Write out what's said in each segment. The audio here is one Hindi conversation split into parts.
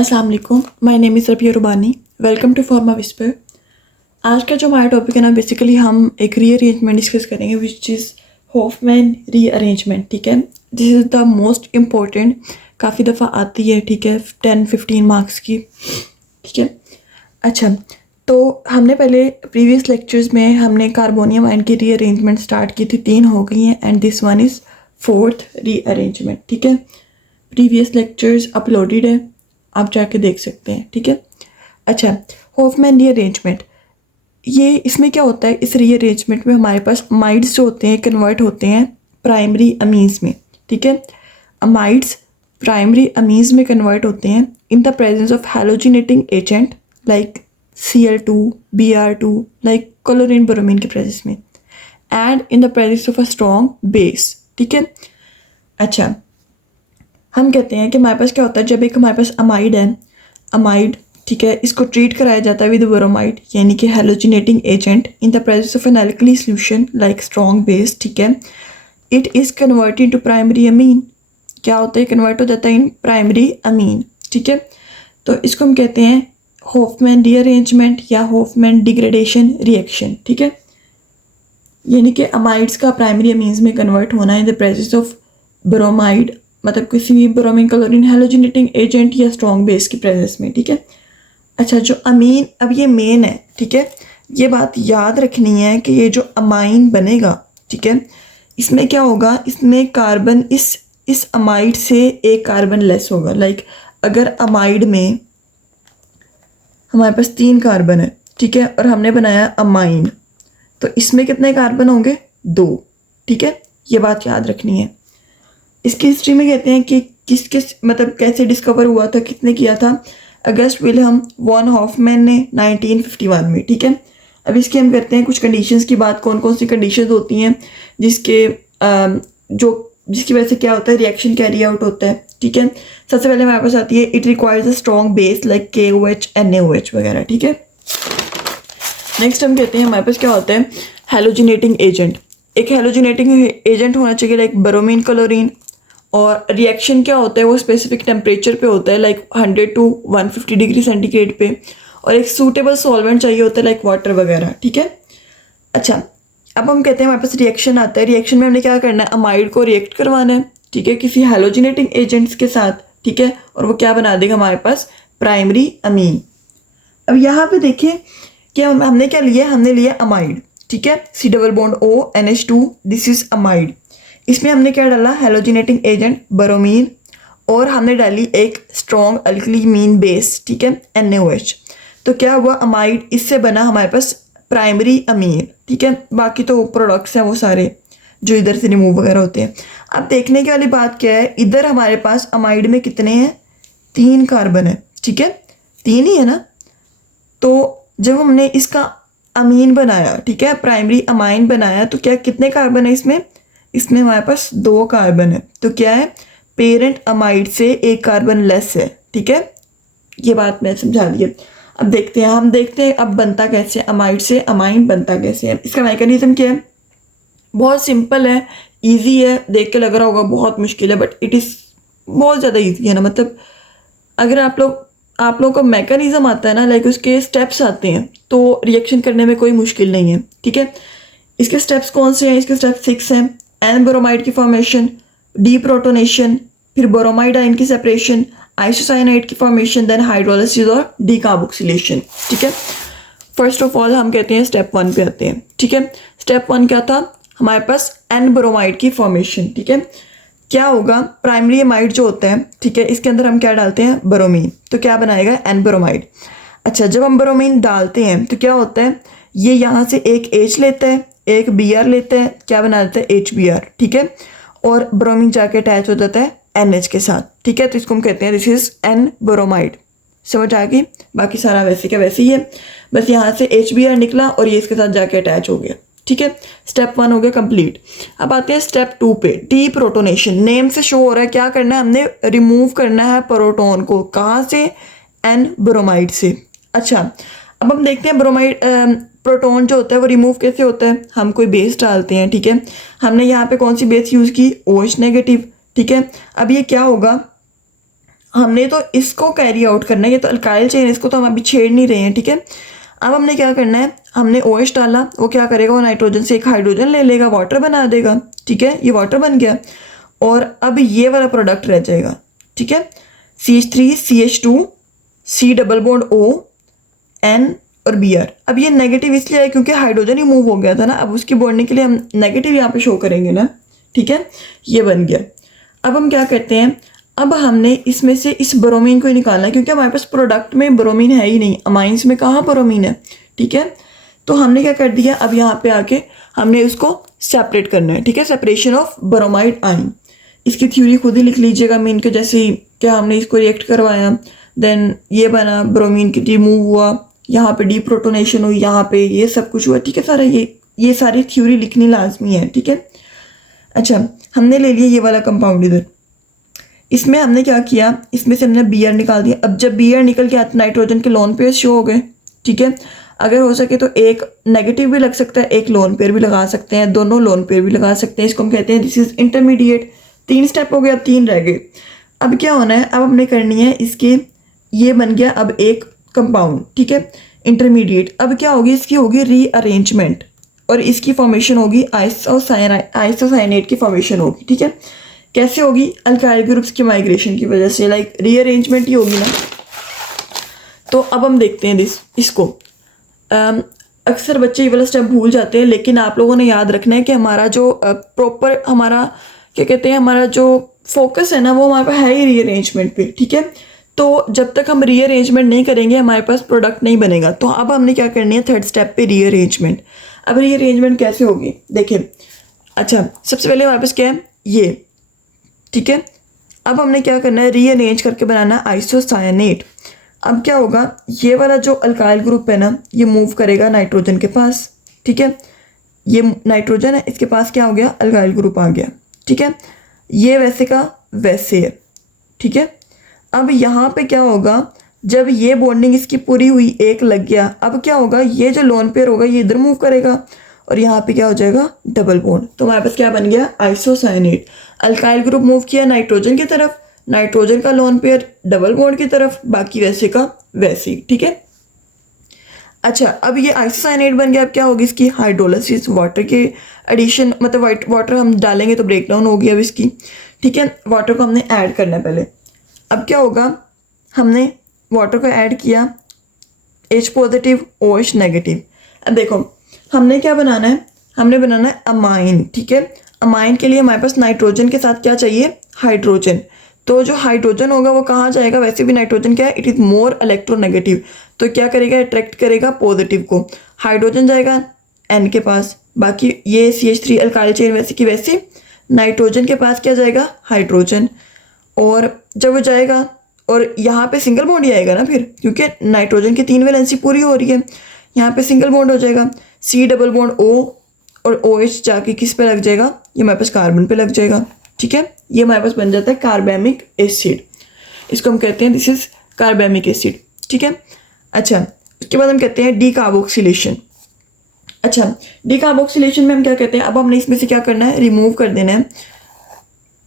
अस्सलाम वालेकुम, my name is Rabia Rubani. Welcome to Pharma Whisper. आज का जो हमारा टॉपिक है ना, बेसिकली हम एक रीअरेंजमेंट डिस्कस करेंगे विच इज़ हॉफमैन रीअरेंजमेंट। ठीक है, this is the most important, काफ़ी दफ़ा आती है। ठीक है, 10-15 मार्क्स की। ठीक है, अच्छा, तो हमने पहले प्रीवियस लेक्चर्स में हमने कार्बोनियम आयन की रीअरेंजमेंट स्टार्ट की थी, 3 हो गई हैं and this one is 4th rearrangement. ठीक है, प्रीवियस लेक्चर्स अपलोडेड है, आप जाके देख सकते हैं। ठीक है, अच्छा, हॉफमैन रीअरेंजमेंट, ये इसमें क्या होता है, इस रीअरेंजमेंट में हमारे पास अमाइड्स जो होते हैं कन्वर्ट होते हैं प्राइमरी अमीन्स में। ठीक है, अमाइड्स प्राइमरी अमीन्स में कन्वर्ट होते हैं in the presence of halogenating agent like Cl2, Br2, like chlorine bromine के प्रेजेंस में, and in the presence of a strong base. ठीक है, अच्छा, हम कहते हैं कि हमारे पास क्या होता है, जब एक हमारे पास अमाइड है, अमाइड, ठीक है, इसको ट्रीट कराया जाता है विद ब्रोमाइड यानी कि halogenating agent in the presence of an alkali solution like strong base. ठीक है, it is converted to primary amine. क्या होता है, कन्वर्ट हो जाता है इन प्राइमरी अमीन। ठीक है, तो इसको हम कहते हैं हॉफमैन रीअरेंजमेंट या हॉफमैन डिग्रेडेशन रिएक्शन। ठीक है, यानी कि अमाइड्स का प्राइमरी अमीन्स में कन्वर्ट होना इन द प्रेजेंस ऑफ ब्रोमाइड, मतलब किसी भी ब्रोमीन क्लोरीन हैलोजिनेटिंग एजेंट या स्ट्रॉन्ग बेस की प्रेजेंस में। ठीक है, अच्छा, जो अमीन, अब ये मेन है। ठीक है, ये बात याद रखनी है कि ये जो अमाइन बनेगा, ठीक है, इसमें क्या होगा, इसमें कार्बन इस अमाइड से एक कार्बन लेस होगा। लाइक अगर अमाइड में हमारे पास 3 कार्बन है, ठीक है, और हमने बनाया अमाइन, तो इसमें कितने कार्बन होंगे, 2। ठीक है, ये बात याद रखनी है। इसकी हिस्ट्री में कहते हैं कि किस मतलब कैसे डिस्कवर हुआ था, किसने किया था, अगस्ट विलियम वॉन हॉफमैन ने 1951 में। ठीक है, अब इसके हम करते हैं कुछ कंडीशंस की बात, कौन कौन सी कंडीशंस होती हैं जिसकी वजह से क्या होता है, रिएक्शन कैरी आउट होता है। ठीक है, सबसे पहले हमारे पास आती है, it requires a strong base like KOH, NaOH वगैरह। ठीक है, नेक्स्ट हम कहते हैं हमारे पास क्या होता है, हैलोजिनेटिंग एजेंट। एक हैलोजिनेटिंग एजेंट होना चाहिए लाइक ब्रोमीन क्लोरीन, और रिएक्शन क्या होता है, वो स्पेसिफिक टेम्परेचर पे होता है लाइक 100 to 150 डिग्री सेंटीग्रेड पे, और एक सूटेबल सॉल्वेंट चाहिए होता है लाइक वाटर वगैरह। ठीक है, अच्छा, अब हम कहते हैं हमारे पास रिएक्शन आता है, रिएक्शन में हमने क्या करना है, अमाइड को रिएक्ट करवाना है, ठीक है, किसी हैलोजिनेटिंग एजेंट्स के साथ। ठीक है, और वो क्या बना देगा हमारे पास, प्राइमरी अमीन। अब यहाँ पे देखिए कि हमने क्या लिया, हमने लिया अमाइड। ठीक है, C+O NH2, this is amide. इसमें हमने क्या डाला, हैलोजिनेटिंग एजेंट ब्रोमीन, और हमने डाली एक स्ट्रॉन्ग अल्कलीमीन बेस। ठीक है, NaOH। तो क्या हुआ, अमाइड, इससे बना हमारे पास प्राइमरी अमीन। ठीक है, बाकी तो प्रोडक्ट्स हैं वो सारे जो इधर से रिमूव वगैरह होते हैं। अब देखने की वाली बात क्या है, इधर हमारे पास अमाइड में कितने हैं, 3 कार्बन है। ठीक है, 3 ही है ना। तो जब हमने इसका अमीन बनाया, ठीक है, प्राइमरी अमाइन बनाया, तो क्या कितने कार्बन है इसमें हमारे पास 2 कार्बन है। तो क्या है, पेरेंट अमाइड से एक कार्बन लेस है। ठीक है, ये बात मैं समझा दी है। अब देखते हैं अब बनता कैसे, अमाइड से अमाइन बनता कैसे है। इसका मैकेनिज्म क्या है, बहुत सिंपल है, इजी है, देख के लग रहा होगा बहुत मुश्किल है, बट इट इज़ बहुत ज़्यादा इजी है ना। मतलब अगर आप लोग को मैकेनिज्म आता है ना, लाइक उसके स्टेप्स आते हैं, तो रिएक्शन करने में कोई मुश्किल नहीं है। ठीक है, इसके स्टेप्स कौन से हैं, इसके स्टेप 6 हैं, एन ब्रोमाइड की फॉर्मेशन, डीप्रोटोनेशन, फिर ब्रोमाइड आयन की सेपरेशन, आइसोसाइनाइड की फॉर्मेशन, देन हाइड्रोलिसिस और डीकार्बोक्सिलेशन। ठीक है, फर्स्ट ऑफ ऑल हम कहते हैं स्टेप 1 पे आते हैं। ठीक है, स्टेप 1 क्या था, हमारे पास एन ब्रोमाइड की फॉर्मेशन। ठीक है, क्या होगा, प्राइमरी अमाइड जो होता है, ठीक है, इसके अंदर हम क्या डालते हैं, ब्रोमीन, तो क्या बनाएगा, एन ब्रोमाइड। अच्छा, जब हम ब्रोमीन डालते हैं तो क्या होता है, ये यहाँ से एक H लेता है, एक Br लेता है, क्या बना देता है, HBr। ठीक है, और ब्रोमीन जाके अटैच हो जाता है NH के साथ। ठीक है, तो इसको हम कहते हैं दिस इज एन ब्रोमाइड। समझ आ गई, बाकी सारा वैसे का वैसे ही है, बस यहाँ से HBr निकला और ये इसके साथ जाके अटैच हो गया। ठीक है, स्टेप 1 हो गया कंप्लीट। अब आते हैं स्टेप 2 पे, डीप्रोटोनेशन। नेम से शो हो रहा है क्या करना है, हमने रिमूव करना है प्रोटॉन को, कहाँ से, एन ब्रोमाइड से। अच्छा, अब हम देखते हैं प्रोटॉन जो होता है वो रिमूव कैसे होता है, हम कोई बेस डालते हैं। ठीक है, हमने यहाँ पे कौन सी बेस यूज़ की, OH नेगेटिव। ठीक है, अब ये क्या होगा, हमने तो इसको कैरी आउट करना है, ये तो अल्काइल चेन, इसको तो हम अभी छेड़ नहीं रहे हैं, ठीक है। अब हमने क्या करना है, हमने OH डाला, वो क्या करेगा, वो नाइट्रोजन से एक हाइड्रोजन ले लेगा, वाटर बना देगा, ठीक है, ये वाटर बन गया। और अब ये वाला प्रोडक्ट रह जाएगा, ठीक है, CH3 CH2 C double bond O N और Br। अब ये नेगेटिव इसलिए है क्योंकि हाइड्रोजन ही मूव हो गया था ना, अब उसकी बॉन्डिंग के लिए हम नेगेटिव यहाँ पे शो करेंगे ना, ठीक है, ये बन गया। अब हम क्या करते हैं, अब हमने इसमें से इस ब्रोमीन को ही निकालना है क्योंकि हमारे पास प्रोडक्ट में ब्रोमीन है ही नहीं, अमाइंस में कहाँ ब्रोमीन है, ठीक है। तो हमने क्या कर दिया, अब यहाँ पे आके हमने उसको सेपरेट करना है, ठीक है, सेपरेशन ऑफ ब्रोमाइड आयन। इसकी थ्योरी खुद ही लिख लीजिएगा, मीन के जैसे ही क्या हमने इसको रिएक्ट करवाया, देन ये बना, ब्रोमीन की रिमूव हुआ, यहाँ पे डीप्रोटोनेशन हुई, यहाँ पे ये सब कुछ हुआ, ठीक है, सारा ये सारी थ्योरी लिखनी लाजमी है, ठीक है। अच्छा, हमने ले लिया ये वाला कंपाउंड इधर, इसमें हमने क्या किया, इसमें से हमने Br निकाल दिया। अब जब Br निकल के नाइट्रोजन के लोन पेयर शो हो गए, ठीक है। अगर हो सके तो एक नेगेटिव भी लग सकता है, एक लोन पेयर भी लगा सकते हैं, दोनों लोन पेयर भी लगा सकते हैं, इसको हम कहते हैं दिस इज इंटरमीडिएट। 3 स्टेप हो गए, अब 3 रह गए। अब क्या होना है, अब हमने करनी है इसके, ये बन गया अब एक कंपाउंड, ठीक है, इंटरमीडिएट। अब क्या होगी, इसकी होगी रीअरेंजमेंट और इसकी फॉर्मेशन होगी आइसोसाइनेट की फॉर्मेशन होगी, ठीक है। कैसे होगी, अल्काइल ग्रुप्स की माइग्रेशन की वजह से, लाइक रीअरेंजमेंट ही होगी ना। तो अब हम देखते हैं इसको। अक्सर बच्चे ये वाला स्टेप भूल जाते हैं, लेकिन आप लोगों ने याद रखना है कि हमारा जो प्रॉपर हमारा क्या कहते हैं, हमारा जो फोकस है ना, वो हमारे पास है ही रीअरेंजमेंट पे, ठीक है। तो जब तक हम रीअरेंजमेंट नहीं करेंगे हमारे पास प्रोडक्ट नहीं बनेगा। तो अब हमने क्या करनी है, 3rd स्टेप पे रीअरेंजमेंट। अब रीअरेंजमेंट कैसे होगी, देखिए। अच्छा, सबसे पहले हमारे पास क्या है, ये, ठीक है। अब हमने क्या करना है, रीअरेंज करके बनाना आइसोसायनेट। अब क्या होगा, ये वाला जो अल्काइल ग्रुप है ना, ये मूव करेगा नाइट्रोजन के पास, ठीक है। ये नाइट्रोजन है, इसके पास क्या हो गया, अल्काइल ग्रुप आ गया, ठीक है। ये वैसे का वैसे है, ठीक है। अब यहाँ पे क्या होगा, जब ये बॉन्डिंग इसकी पूरी हुई, एक लग गया, अब क्या होगा, ये जो लोन पेयर होगा ये इधर मूव करेगा और यहाँ पे क्या हो जाएगा, डबल बॉन्ड। तो हमारे पास क्या बन गया, आइसोसायनेट। अल्काइल ग्रुप मूव किया नाइट्रोजन की तरफ, नाइट्रोजन का लोन पेयर डबल बॉन्ड की तरफ, बाकी वैसे का वैसे, ठीक है। अच्छा, अब ये आइसोसायनेट बन गया। अब क्या होगी इसकी हाइड्रोलिसिस, वाटर के एडिशन, मतलब वाटर हम डालेंगे तो ब्रेक डाउन होगी अब इसकी, ठीक है। वाटर को हमने ऐड करना है पहले। अब क्या होगा, हमने वाटर को ऐड किया, H पॉजिटिव OH नेगेटिव। अब देखो हमने क्या बनाना है, हमने बनाना है अमाइन, ठीक है। अमाइन के लिए हमारे पास नाइट्रोजन के साथ क्या चाहिए, हाइड्रोजन। तो जो हाइड्रोजन होगा वो कहाँ जाएगा, वैसे भी नाइट्रोजन क्या है, इट इज़ मोर इलेक्ट्रोनेगेटिव, तो क्या करेगा, अट्रैक्ट करेगा पॉजिटिव को। हाइड्रोजन जाएगा N के पास, बाकी ये CH3 अल्काइल चेन वैसे की वैसे, नाइट्रोजन के पास क्या जाएगा, हाइड्रोजन। और जब वो जाएगा और यहाँ पे सिंगल बॉन्ड ही आएगा ना फिर, क्योंकि नाइट्रोजन की 3 वैलेंसी पूरी हो रही है, यहाँ पे सिंगल बॉन्ड हो जाएगा, C डबल बॉन्ड O और OH जाके किस पे लग जाएगा, ये हमारे पास कार्बन पे लग जाएगा, ठीक है। ये हमारे पास बन जाता है कार्बैमिक एसिड, इसको हम कहते हैं दिस इज कार्बैमिक एसिड, ठीक है। अच्छा, उसके बाद हम कहते हैं डीकार्बोक्सिलेशन। अच्छा, डीकार्बोक्सिलेशन में हम क्या कहते हैं, अब हमने इसमें से क्या करना है, रिमूव कर देना है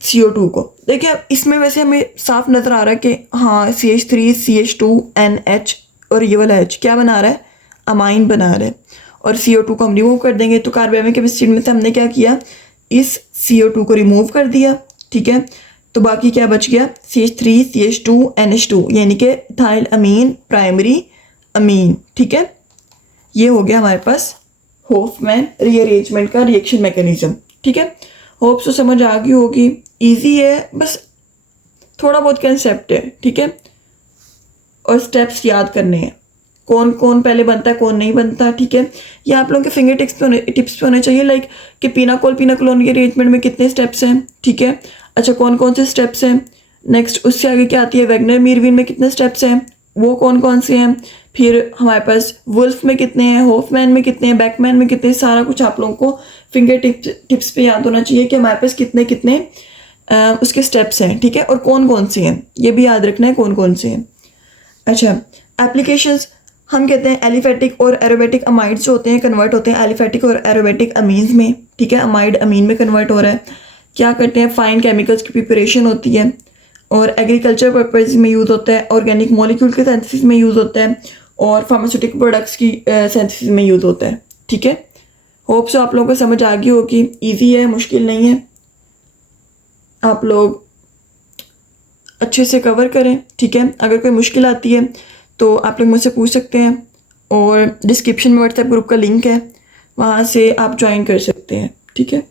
CO2 को। देखिए अब इसमें वैसे हमें साफ नजर आ रहा है कि हाँ CH3 CH2 NH और ये वाला H क्या बना रहा है, अमाइन बना रहा है, और CO2 को हम रिमूव कर देंगे। तो कार्बैमिक एसिड में से हमने क्या किया, इस CO2 को रिमूव कर दिया, ठीक है। तो बाकी क्या बच गया, CH3 CH2 NH2 यानी कि इथाइल अमीन प्राइमरी अमीन, ठीक है। ये हो गया हमारे पास होफमैन रीअरेंजमेंट का रिएक्शन मैकेनिज्म, ठीक है। होप्स तो समझ आ गई होगी, इजी है, बस थोड़ा बहुत कंसेप्ट है, ठीक है। और स्टेप्स याद करने हैं, कौन कौन पहले बनता है कौन नहीं बनता, ठीक है। ये आप लोगों के फिंगर टिप्स पे होने चाहिए, लाइक कि पिनाकोलोन के अरेंजमेंट में कितने स्टेप्स हैं, ठीक है। अच्छा, कौन कौन से स्टेप्स हैं। नेक्स्ट उससे आगे क्या आती है, वेगनर मीरविन में कितने स्टेप्स हैं, वो कौन कौन से हैं। फिर हमारे पास वुल्फ में कितने हैं, होफमैन में कितने हैं, बैकमैन में कितने, सारा कुछ आप लोगों को फिंगर टिप्स पे याद होना चाहिए कि हमारे पास कितने कितने उसके स्टेप्स हैं, ठीक है। और कौन कौन से हैं ये भी याद रखना है, कौन कौन से हैं। अच्छा, एप्लीकेशंस हम कहते हैं एलिफेटिक और एरोमेटिक अमाइड्स जो होते हैं कन्वर्ट होते हैं एलिफेटिक और एरोमेटिक अमीन्स में, ठीक है। अमाइड अमीन में कन्वर्ट हो रहा है। क्या करते हैं, फाइन केमिकल्स की प्रिपरेशन होती है और एग्रीकल्चर पर्पज में यूज़ होता है, ऑर्गेनिक मॉलिक्यूल के सिंथेसिस में यूज़ होता है और फार्मास्यूटिकल प्रोडक्ट्स की सिंथेसिस में यूज़ होता है। ठीक है, होप सो आप लोगों को समझ आ गई होगी। ईजी है, मुश्किल नहीं है, आप लोग अच्छे से कवर करें। ठीक है, अगर कोई मुश्किल आती है तो आप लोग मुझसे पूछ सकते हैं और डिस्क्रिप्शन में व्हाट्सएप ग्रुप का लिंक है, वहाँ से आप ज्वाइन कर सकते हैं। ठीक है।